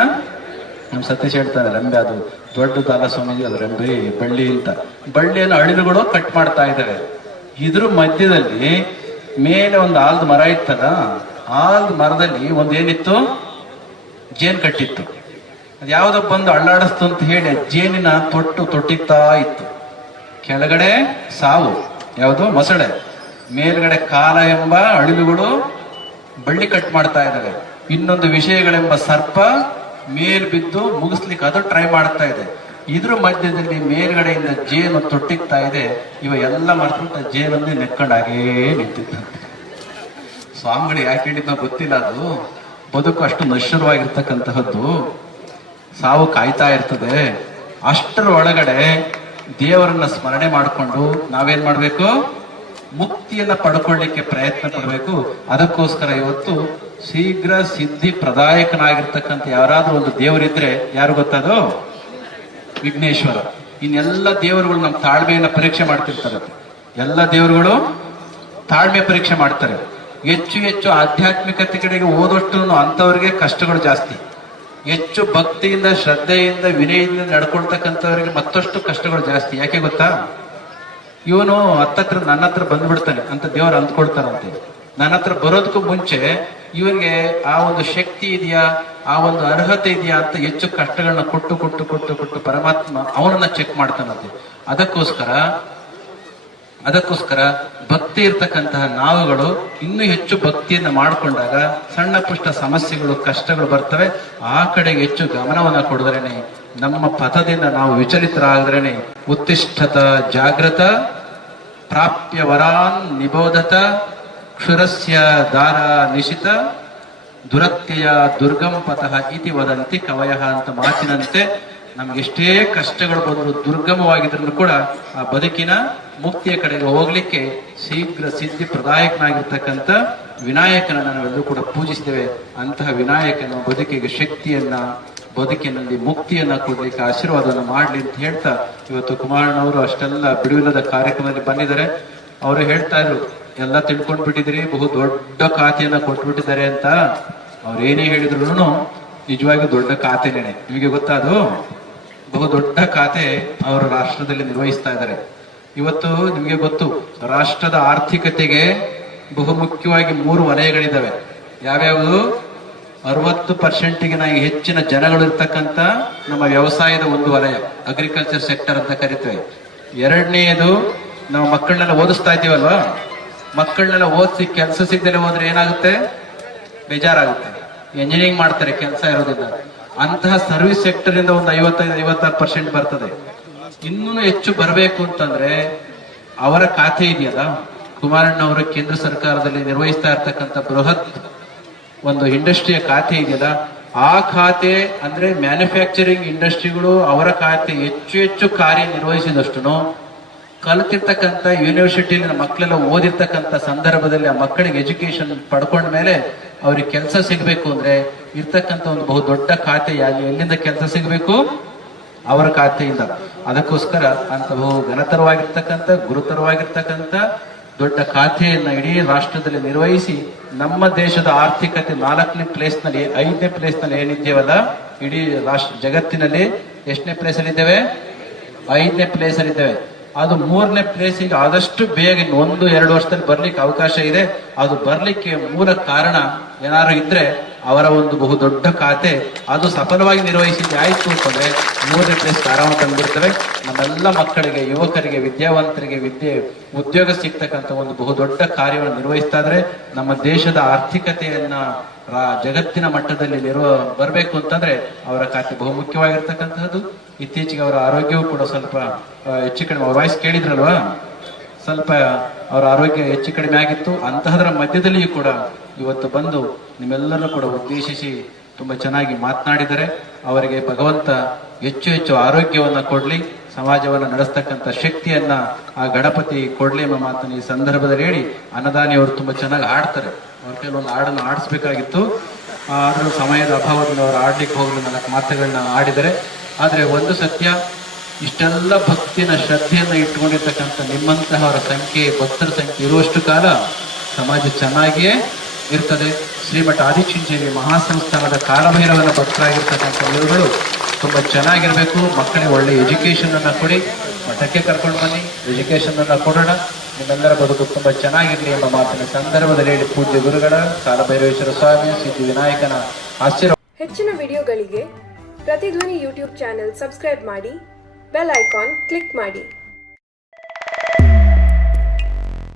ನಮ್ ಸತೀಶ್ ಹೇಳ್ತಾರೆ, ರಂಬೆ ಅದು ದೊಡ್ಡದಲ್ಲ ಸ್ವಾಮೀಜಿ, ಅದು ರಂಬೆ ಬಳ್ಳಿ ಅಂತ. ಬಳ್ಳಿಯನ್ನು ಅಳಿಲುಗಳು ಕಟ್ ಮಾಡ್ತಾ ಇದ್ದಾವೆ. ಇದ್ರ ಮಧ್ಯದಲ್ಲಿ ಮೇಲೆ ಒಂದು ಆಲ್ದ ಮರ ಇತ್ತಲ್ಲ, ಆಲ್ದ ಮರದಲ್ಲಿ ಒಂದೇನಿತ್ತು, ಜೇನ್ ಕಟ್ಟಿತ್ತು. ಅದು ಯಾವ್ದೋ ಬಂದು ಅಳ್ಳಾಡಿಸ್ತು ಅಂತ ಹೇಳಿ ಜೇನಿನ ತೊಟ್ಟಿತ್ತಾ ಇತ್ತು. ಕೆಳಗಡೆ ಸಾವು, ಯಾವುದು ಮೊಸಳೆ, ಮೇಲ್ಗಡೆ ಕಾಲ ಎಂಬ ಅಳಿಲುಗಳು ಬಳ್ಳಿ ಕಟ್ ಮಾಡ್ತಾ ಇದ್ದಾವೆ. ಇನ್ನೊಂದು ವಿಷಯಗಳೆಂಬ ಸರ್ಪ ಮೇಲ್ ಬಿದ್ದು ಮುಗಿಸ್ಲಿಕ್ಕೆ ಅದು ಟ್ರೈ ಮಾಡ್ತಾ ಇದೆ. ಇದ್ರ ಮಧ್ಯದಲ್ಲಿ ಮೇಲ್ಗಡೆಯಿಂದ ಜೇನು ತೊಟ್ಟಿಗ್ತಾ ಇದೆ. ಇವ ಎಲ್ಲ ಮರ್ತು ಜೇನಲ್ಲಿ ನೆಕ್ಕೊಂಡಾಗೇ ನಿಂತಿದ್ದಂತೆ. ಸ್ವಾಮಿಗಳು ಯಾಕೆ ಹೇಳಿದ್ನೋ ಗೊತ್ತಿಲ್ಲ, ಅದು ಬದುಕು ಅಷ್ಟು ನಶ್ವರವಾಗಿರ್ತಕ್ಕಂತಹದ್ದು, ಸಾವು ಕಾಯ್ತಾ ಇರ್ತದೆ. ಅಷ್ಟರ ಒಳಗಡೆ ದೇವರನ್ನ ಸ್ಮರಣೆ ಮಾಡಿಕೊಂಡು ನಾವೇನ್ ಮಾಡ್ಬೇಕು? ಮುಕ್ತಿಯನ್ನ ಪಡ್ಕೊಳ್ಳಿಕ್ಕೆ ಪ್ರಯತ್ನ ಪಡಬೇಕು. ಅದಕ್ಕೋಸ್ಕರ ಇವತ್ತು ಶೀಘ್ರ ಸಿದ್ಧಿ ಪ್ರದಾಯಕನಾಗಿರ್ತಕ್ಕಂಥ ಯಾರಾದ್ರೂ ಒಂದು ದೇವರಿದ್ರೆ ಯಾರು ಗೊತ್ತದು? ವಿಘ್ನೇಶ್ವರ. ಇನ್ನೆಲ್ಲ ದೇವರುಗಳು ನಮ್ಮ ತಾಳ್ಮೆಯನ್ನ ಪರೀಕ್ಷೆ ಮಾಡ್ತಿರ್ತಾರೆ. ಎಲ್ಲ ದೇವರುಗಳು ತಾಳ್ಮೆ ಪರೀಕ್ಷೆ ಮಾಡ್ತಾರೆ. ಹೆಚ್ಚು ಹೆಚ್ಚು ಆಧ್ಯಾತ್ಮಿಕತೆ ಕಡೆಗೆ ಹೋದಷ್ಟು ಅಂತವರಿಗೆ ಕಷ್ಟಗಳು ಜಾಸ್ತಿ. ಹೆಚ್ಚು ಭಕ್ತಿಯಿಂದ, ಶ್ರದ್ಧೆಯಿಂದ, ವಿನಯದಿಂದ ನಡ್ಕೊಳ್ತಕ್ಕಂಥವ್ರಿಗೆ ಮತ್ತಷ್ಟು ಕಷ್ಟಗಳು ಜಾಸ್ತಿ. ಯಾಕೆ ಗೊತ್ತಾ? ಇವನು ಹತ್ತತ್ರ ನನ್ನ ಹತ್ರ ಬಂದ್ಬಿಡ್ತಾನೆ ಅಂತ ದೇವರು ಅಂದ್ಕೊಳ್ತಾರಂತೆ. ನನ್ನ ಹತ್ರ ಬರೋದಕ್ಕೂ ಮುಂಚೆ ಇವನಿಗೆ ಆ ಒಂದು ಶಕ್ತಿ ಇದೆಯಾ, ಆ ಒಂದು ಅರ್ಹತೆ ಇದೆಯಾ ಅಂತ ಹೆಚ್ಚು ಕಷ್ಟಗಳನ್ನ ಕೊಟ್ಟು ಕೊಟ್ಟು ಕೊಟ್ಟು ಕೊಟ್ಟು ಪರಮಾತ್ಮ ಅವನನ್ನ ಚೆಕ್ ಮಾಡ್ತಾನಂತೆ. ಅದಕ್ಕೋಸ್ಕರ ಭಕ್ತಿ ಇರ್ತಕ್ಕಂತಹ ನಾವುಗಳು ಇನ್ನೂ ಹೆಚ್ಚು ಭಕ್ತಿಯನ್ನ ಮಾಡಿಕೊಂಡಾಗ ಸಣ್ಣ ಪುಷ್ಟ ಸಮಸ್ಯೆಗಳು, ಕಷ್ಟಗಳು ಬರ್ತವೆ. ಆ ಕಡೆಗೆ ಹೆಚ್ಚು ಗಮನವನ್ನ ಕೊಡಿದ್ರೇನೆ, ನಮ್ಮ ಪಥದಿಂದ ನಾವು ವಿಚಲಿತರಾದ್ರೇನೆ, ಉತ್ತಿಷ್ಠತ ಜಾಗೃತ ಪ್ರಾಪ್ಯ ವರಾನ್ ನಿಬೋಧತ ಕ್ಷುರಸ್ಯ ದಾರ ನಿಶಿತ ದುರತ್ಯಯ ದುರ್ಗಮ ಪಥಃ ಇತಿ ವದಂತಿ ಕವಯಃ ಅಂತ ಮಾತಿನಂತೆ ನಮ್ಗೆಷ್ಟೇ ಕಷ್ಟಗಳು ಬಂದ್ರು, ದುರ್ಗಮವಾಗಿದ್ರು ಕೂಡ ಆ ಬದುಕಿನ ಮುಕ್ತಿಯ ಕಡೆಗೆ ಹೋಗ್ಲಿಕ್ಕೆ ಶೀಘ್ರ ಸಿದ್ಧಿ ಪ್ರದಾಯಕನಾಗಿರ್ತಕ್ಕಂಥ ವಿನಾಯಕನ ನಾವೆಲ್ಲರೂ ಕೂಡ ಪೂಜಿಸ್ತೇವೆ. ಅಂತಹ ವಿನಾಯಕನ ಬದುಕಿಗೆ ಶಕ್ತಿಯನ್ನ, ಬದುಕಿನಲ್ಲಿ ಮುಕ್ತಿಯನ್ನ ಕೊಡ್ಲಿಕ್ಕೆ ಆಶೀರ್ವಾದವನ್ನು ಮಾಡ್ಲಿ ಅಂತ ಹೇಳ್ತಾ, ಇವತ್ತು ಕುಮಾರಣ್ಣವರು ಅಷ್ಟೆಲ್ಲ ಬಿಡುವಿಲ್ಲದ ಕಾರ್ಯಕ್ರಮದಲ್ಲಿ ಬಂದಿದ್ದಾರೆ. ಅವರು ಹೇಳ್ತಾ ಇದ್ರು, ಎಲ್ಲ ತಿಳ್ಕೊಂಡ್ಬಿಟ್ಟಿದ್ರಿ, ಬಹು ದೊಡ್ಡ ಖಾತೆಯನ್ನ ಕೊಟ್ಬಿಟ್ಟಿದ್ದಾರೆ ಅಂತ. ಅವ್ರೇನೇ ಹೇಳಿದ್ರು ನಿಜವಾಗಿ ದೊಡ್ಡ ಖಾತೆನೇನೆ. ನಿಮಗೆ ಗೊತ್ತಾ? ಅದು ಬಹು ದೊಡ್ಡ ಖಾತೆ ಅವರು ರಾಷ್ಟ್ರದಲ್ಲಿ ನಿರ್ವಹಿಸ್ತಾ ಇದ್ದಾರೆ. ಇವತ್ತು ನಿಮಗೆ ಗೊತ್ತು, ರಾಷ್ಟ್ರದ ಆರ್ಥಿಕತೆಗೆ ಬಹು ಮುಖ್ಯವಾಗಿ 3 ವಲಯಗಳಿದ್ದಾವೆ. ಯಾವ್ಯಾವುದು? 60%ಗಿನ ಹೆಚ್ಚಿನ ಜನಗಳು ಇರ್ತಕ್ಕಂಥ ನಮ್ಮ ವ್ಯವಸಾಯದ ಒಂದು ವಲಯ, ಅಗ್ರಿಕಲ್ಚರ್ ಸೆಕ್ಟರ್ ಅಂತ ಕರಿತೇವೆ. ಎರಡನೆಯದು ನಾವು ಮಕ್ಕಳನ್ನೆಲ್ಲ ಓದಿಸ್ತಾ ಇದ್ದೀವಲ್ವಾ, ಮಕ್ಕಳನ್ನೆಲ್ಲ ಓದಿಸಿ ಕೆಲಸ ಸಿಗದೆ ಹೋದ್ರೆ ಏನಾಗುತ್ತೆ? ಬೇಜಾರಾಗುತ್ತೆ. ಎಂಜಿನಿಯರಿಂಗ್ ಮಾಡ್ತಾರೆ, ಕೆಲಸ ಇರೋದಿಲ್ಲ. ಅಂತಹ ಸರ್ವಿಸ್ ಸೆಕ್ಟರ್ ಇಂದ ಒಂದು 55-56% ಬರ್ತದೆ. ಇನ್ನೂ ಹೆಚ್ಚು ಬರಬೇಕು ಅಂತಂದ್ರೆ ಅವರ ಖಾತೆ ಇದೆಯಲ್ಲ, ಕುಮಾರಣ್ಣವರು ಕೇಂದ್ರ ಸರ್ಕಾರದಲ್ಲಿ ನಿರ್ವಹಿಸ್ತಾ ಇರ್ತಕ್ಕಂಥ ಬೃಹತ್ ಒಂದು ಇಂಡಸ್ಟ್ರಿಯ ಖಾತೆ ಇದೆಯಲ್ಲ, ಆ ಖಾತೆ ಅಂದ್ರೆ ಮ್ಯಾನುಫ್ಯಾಕ್ಚರಿಂಗ್ ಇಂಡಸ್ಟ್ರಿಗಳು ಅವರ ಖಾತೆ ಹೆಚ್ಚು ಕಾರ್ಯನಿರ್ವಹಿಸಿದಷ್ಟು ಕಲಿತಿರ್ತಕ್ಕಂಥ ಯೂನಿವರ್ಸಿಟಿಯಲ್ಲಿ ಮಕ್ಕಳೆಲ್ಲ ಓದಿರ್ತಕ್ಕಂಥ ಸಂದರ್ಭದಲ್ಲಿ ಆ ಮಕ್ಕಳಿಗೆ ಎಜುಕೇಶನ್ ಪಡ್ಕೊಂಡ ಮೇಲೆ ಅವ್ರಿಗೆ ಕೆಲಸ ಸಿಗಬೇಕು ಅಂದ್ರೆ ಇರ್ತಕ್ಕಂಥ ಒಂದು ಬಹು ದೊಡ್ಡ ಖಾತೆ ಎಲ್ಲಿಂದ ಕೆಲಸ ಸಿಗಬೇಕು, ಅವರ ಖಾತೆಯಿಂದ. ಅದಕ್ಕೋಸ್ಕರ ಅಂತ ಬಹು ಘನತರವಾಗಿರ್ತಕ್ಕಂಥ ಗುರುತರವಾಗಿರ್ತಕ್ಕಂಥ ದೊಡ್ಡ ಖಾತೆಯನ್ನ ಇಡೀ ರಾಷ್ಟ್ರದಲ್ಲಿ ನಿರ್ವಹಿಸಿ ನಮ್ಮ ದೇಶದ ಆರ್ಥಿಕತೆ 4ನೇ ಪ್ಲೇಸ್ ನಲ್ಲಿ 5ನೇ ಪ್ಲೇಸ್ ನಲ್ಲಿ ಏನಿದ್ದೇವಲ್ಲ, ಇಡೀ ಜಗತ್ತಿನಲ್ಲಿ ಎಷ್ಟನೇ ಪ್ಲೇಸ್ ಅಲ್ಲಿ ಇದ್ದೇವೆ? 5ನೇ ಪ್ಲೇಸ್ ಅಲ್ಲಿ ಇದ್ದೇವೆ. ಅದು 3ನೇ ಪ್ಲೇಸಿಗೆ ಆದಷ್ಟು ಬೇಗ 1-2 ವರ್ಷದಲ್ಲಿ ಬರ್ಲಿಕ್ಕೆ ಅವಕಾಶ ಇದೆ. ಅದು ಬರ್ಲಿಕ್ಕೆ ಮೂಲ ಕಾರಣ ಏನಾದ್ರು ಇದ್ರೆ ಅವರ ಒಂದು ಬಹು ದೊಡ್ಡ ಖಾತೆ ಅದು ಸಫಲವಾಗಿ ನಿರ್ವಹಿಸಿದ್ರೆ ಆಯ್ತು ಅಂತಂದ್ರೆ 3ನೇ ಪ್ಲೇಸ್ ಆರಾಮ ತಂದ್ಬಿಡ್ತವೆ. ನಮ್ಮೆಲ್ಲ ಮಕ್ಕಳಿಗೆ, ಯುವಕರಿಗೆ, ವಿದ್ಯಾವಂತರಿಗೆ ಉದ್ಯೋಗ ಸಿಗ್ತಕ್ಕಂಥ ಒಂದು ಬಹು ದೊಡ್ಡ ಕಾರ್ಯವನ್ನು ನಿರ್ವಹಿಸ್ತಾ ಇದ್ರೆ ನಮ್ಮ ದೇಶದ ಆರ್ಥಿಕತೆಯನ್ನ ಜಗತ್ತಿನ ಮಟ್ಟದಲ್ಲಿ ಬರಬೇಕು ಅಂತಂದ್ರೆ ಅವರ ಖಾತೆ ಬಹು ಮುಖ್ಯವಾಗಿರ್ತಕ್ಕಂಥದ್ದು. ಇತ್ತೀಚೆಗೆ ಅವರ ಆರೋಗ್ಯವೂ ಕೂಡ ಸ್ವಲ್ಪ ಹೆಚ್ಚು ಕಡಿಮೆ, ಅವ್ರ ವಾಯ್ಸ್ ಕೇಳಿದ್ರಲ್ವಾ, ಸ್ವಲ್ಪ ಅವರ ಆರೋಗ್ಯ ಹೆಚ್ಚು ಕಡಿಮೆ ಆಗಿತ್ತು. ಅಂತಹದರ ಮಧ್ಯದಲ್ಲಿಯೂ ಕೂಡ ಇವತ್ತು ಬಂದು ನಿಮ್ಮೆಲ್ಲರೂ ಕೂಡ ಉದ್ದೇಶಿಸಿ ತುಂಬಾ ಚೆನ್ನಾಗಿ ಮಾತನಾಡಿದರೆ ಅವರಿಗೆ ಭಗವಂತ ಹೆಚ್ಚು ಆರೋಗ್ಯವನ್ನ ಕೊಡ್ಲಿ, ಸಮಾಜವನ್ನ ನಡೆಸ್ತಕ್ಕಂಥ ಶಕ್ತಿಯನ್ನ ಆ ಗಣಪತಿ ಕೊಡ್ಲಿ ಎಂಬ ಮಾತನ್ನು ಈ ಸಂದರ್ಭದಲ್ಲಿ ಹೇಳಿ, ಅನ್ನದಾನಿ ಅವರು ತುಂಬಾ ಚೆನ್ನಾಗಿ ಹಾಡ್ತಾರೆ. ಅವ್ರ ಕೆಲವೊಂದು ಹಾಡನ್ನು ಆಡಿಸ್ಬೇಕಾಗಿತ್ತು, ಆದ್ರೂ ಸಮಯದ ಅಭಾವದಿಂದ ಅವರು ಆಡ್ಲಿಕ್ಕೆ ಹೋಗಲು 4 ಮಾತುಗಳನ್ನ ಆಡಿದರೆ. ಆದ್ರೆ ಒಂದು ಸತ್ಯ, ಇಷ್ಟೆಲ್ಲ ಭಕ್ತಿನ ಶ್ರದ್ಧೆಯನ್ನ ಇಟ್ಕೊಂಡಿರ್ತಕ್ಕಂಥ ನಿಮ್ಮಂತಹ ಅವರ ಸಂಖ್ಯೆ, ಭಕ್ತರ ಸಂಖ್ಯೆ ಇರುವಷ್ಟು ಕಾಲ ಸಮಾಜ ಚೆನ್ನಾಗಿಯೇ ಇರ್ತದೆ. ಶ್ರೀಮಠ ಆದಿಚುಂಚನಗಿರಿ ಮಹಾಸಂಸ್ಥಾನದ ಕಾಲಭೈರವನ ಭಕ್ತರಾಗಿರ್ತಕ್ಕಂಥ ನೀವುಗಳು ತುಂಬಾ ಚೆನ್ನಾಗಿರ್ಬೇಕು. ಮಕ್ಕಳಿಗೆ ಒಳ್ಳೆ ಎಜುಕೇಶನ್ ಅನ್ನ ಕೊಡಿ, ಮಠಕ್ಕೆ ಕರ್ಕೊಂಡು ಬನ್ನಿ, ಎಜುಕೇಶನ್ ಅನ್ನ ಕೊಡೋಣ. ನಿಮ್ಮೆಲ್ಲರ ಬದುಕು ತುಂಬಾ ಚೆನ್ನಾಗಿರ್ಲಿ ಎಂಬ ಮಾತಿನ ಸಂದರ್ಭದಲ್ಲಿ ಹೇಳಿ ಪೂಜ್ಯ ಗುರುಗಳ ಕಾಲಭೈರವೇಶ್ವರ ಸ್ವಾಮಿ ಸಿದ್ಧಿ ವಿನಾಯಕನ ಆಶೀರ್ವಾದ. ಹೆಚ್ಚಿನ ವಿಡಿಯೋಗಳಿಗೆ ಪ್ರತಿಧ್ವನಿ ಯೂಟ್ಯೂಬ್ ಚಾನೆಲ್ ಸಬ್ಸ್ಕ್ರೈಬ್ ಮಾಡಿ, ಬೆಲ್ ಐಕಾನ್ ಕ್ಲಿಕ್ ಮಾಡಿ.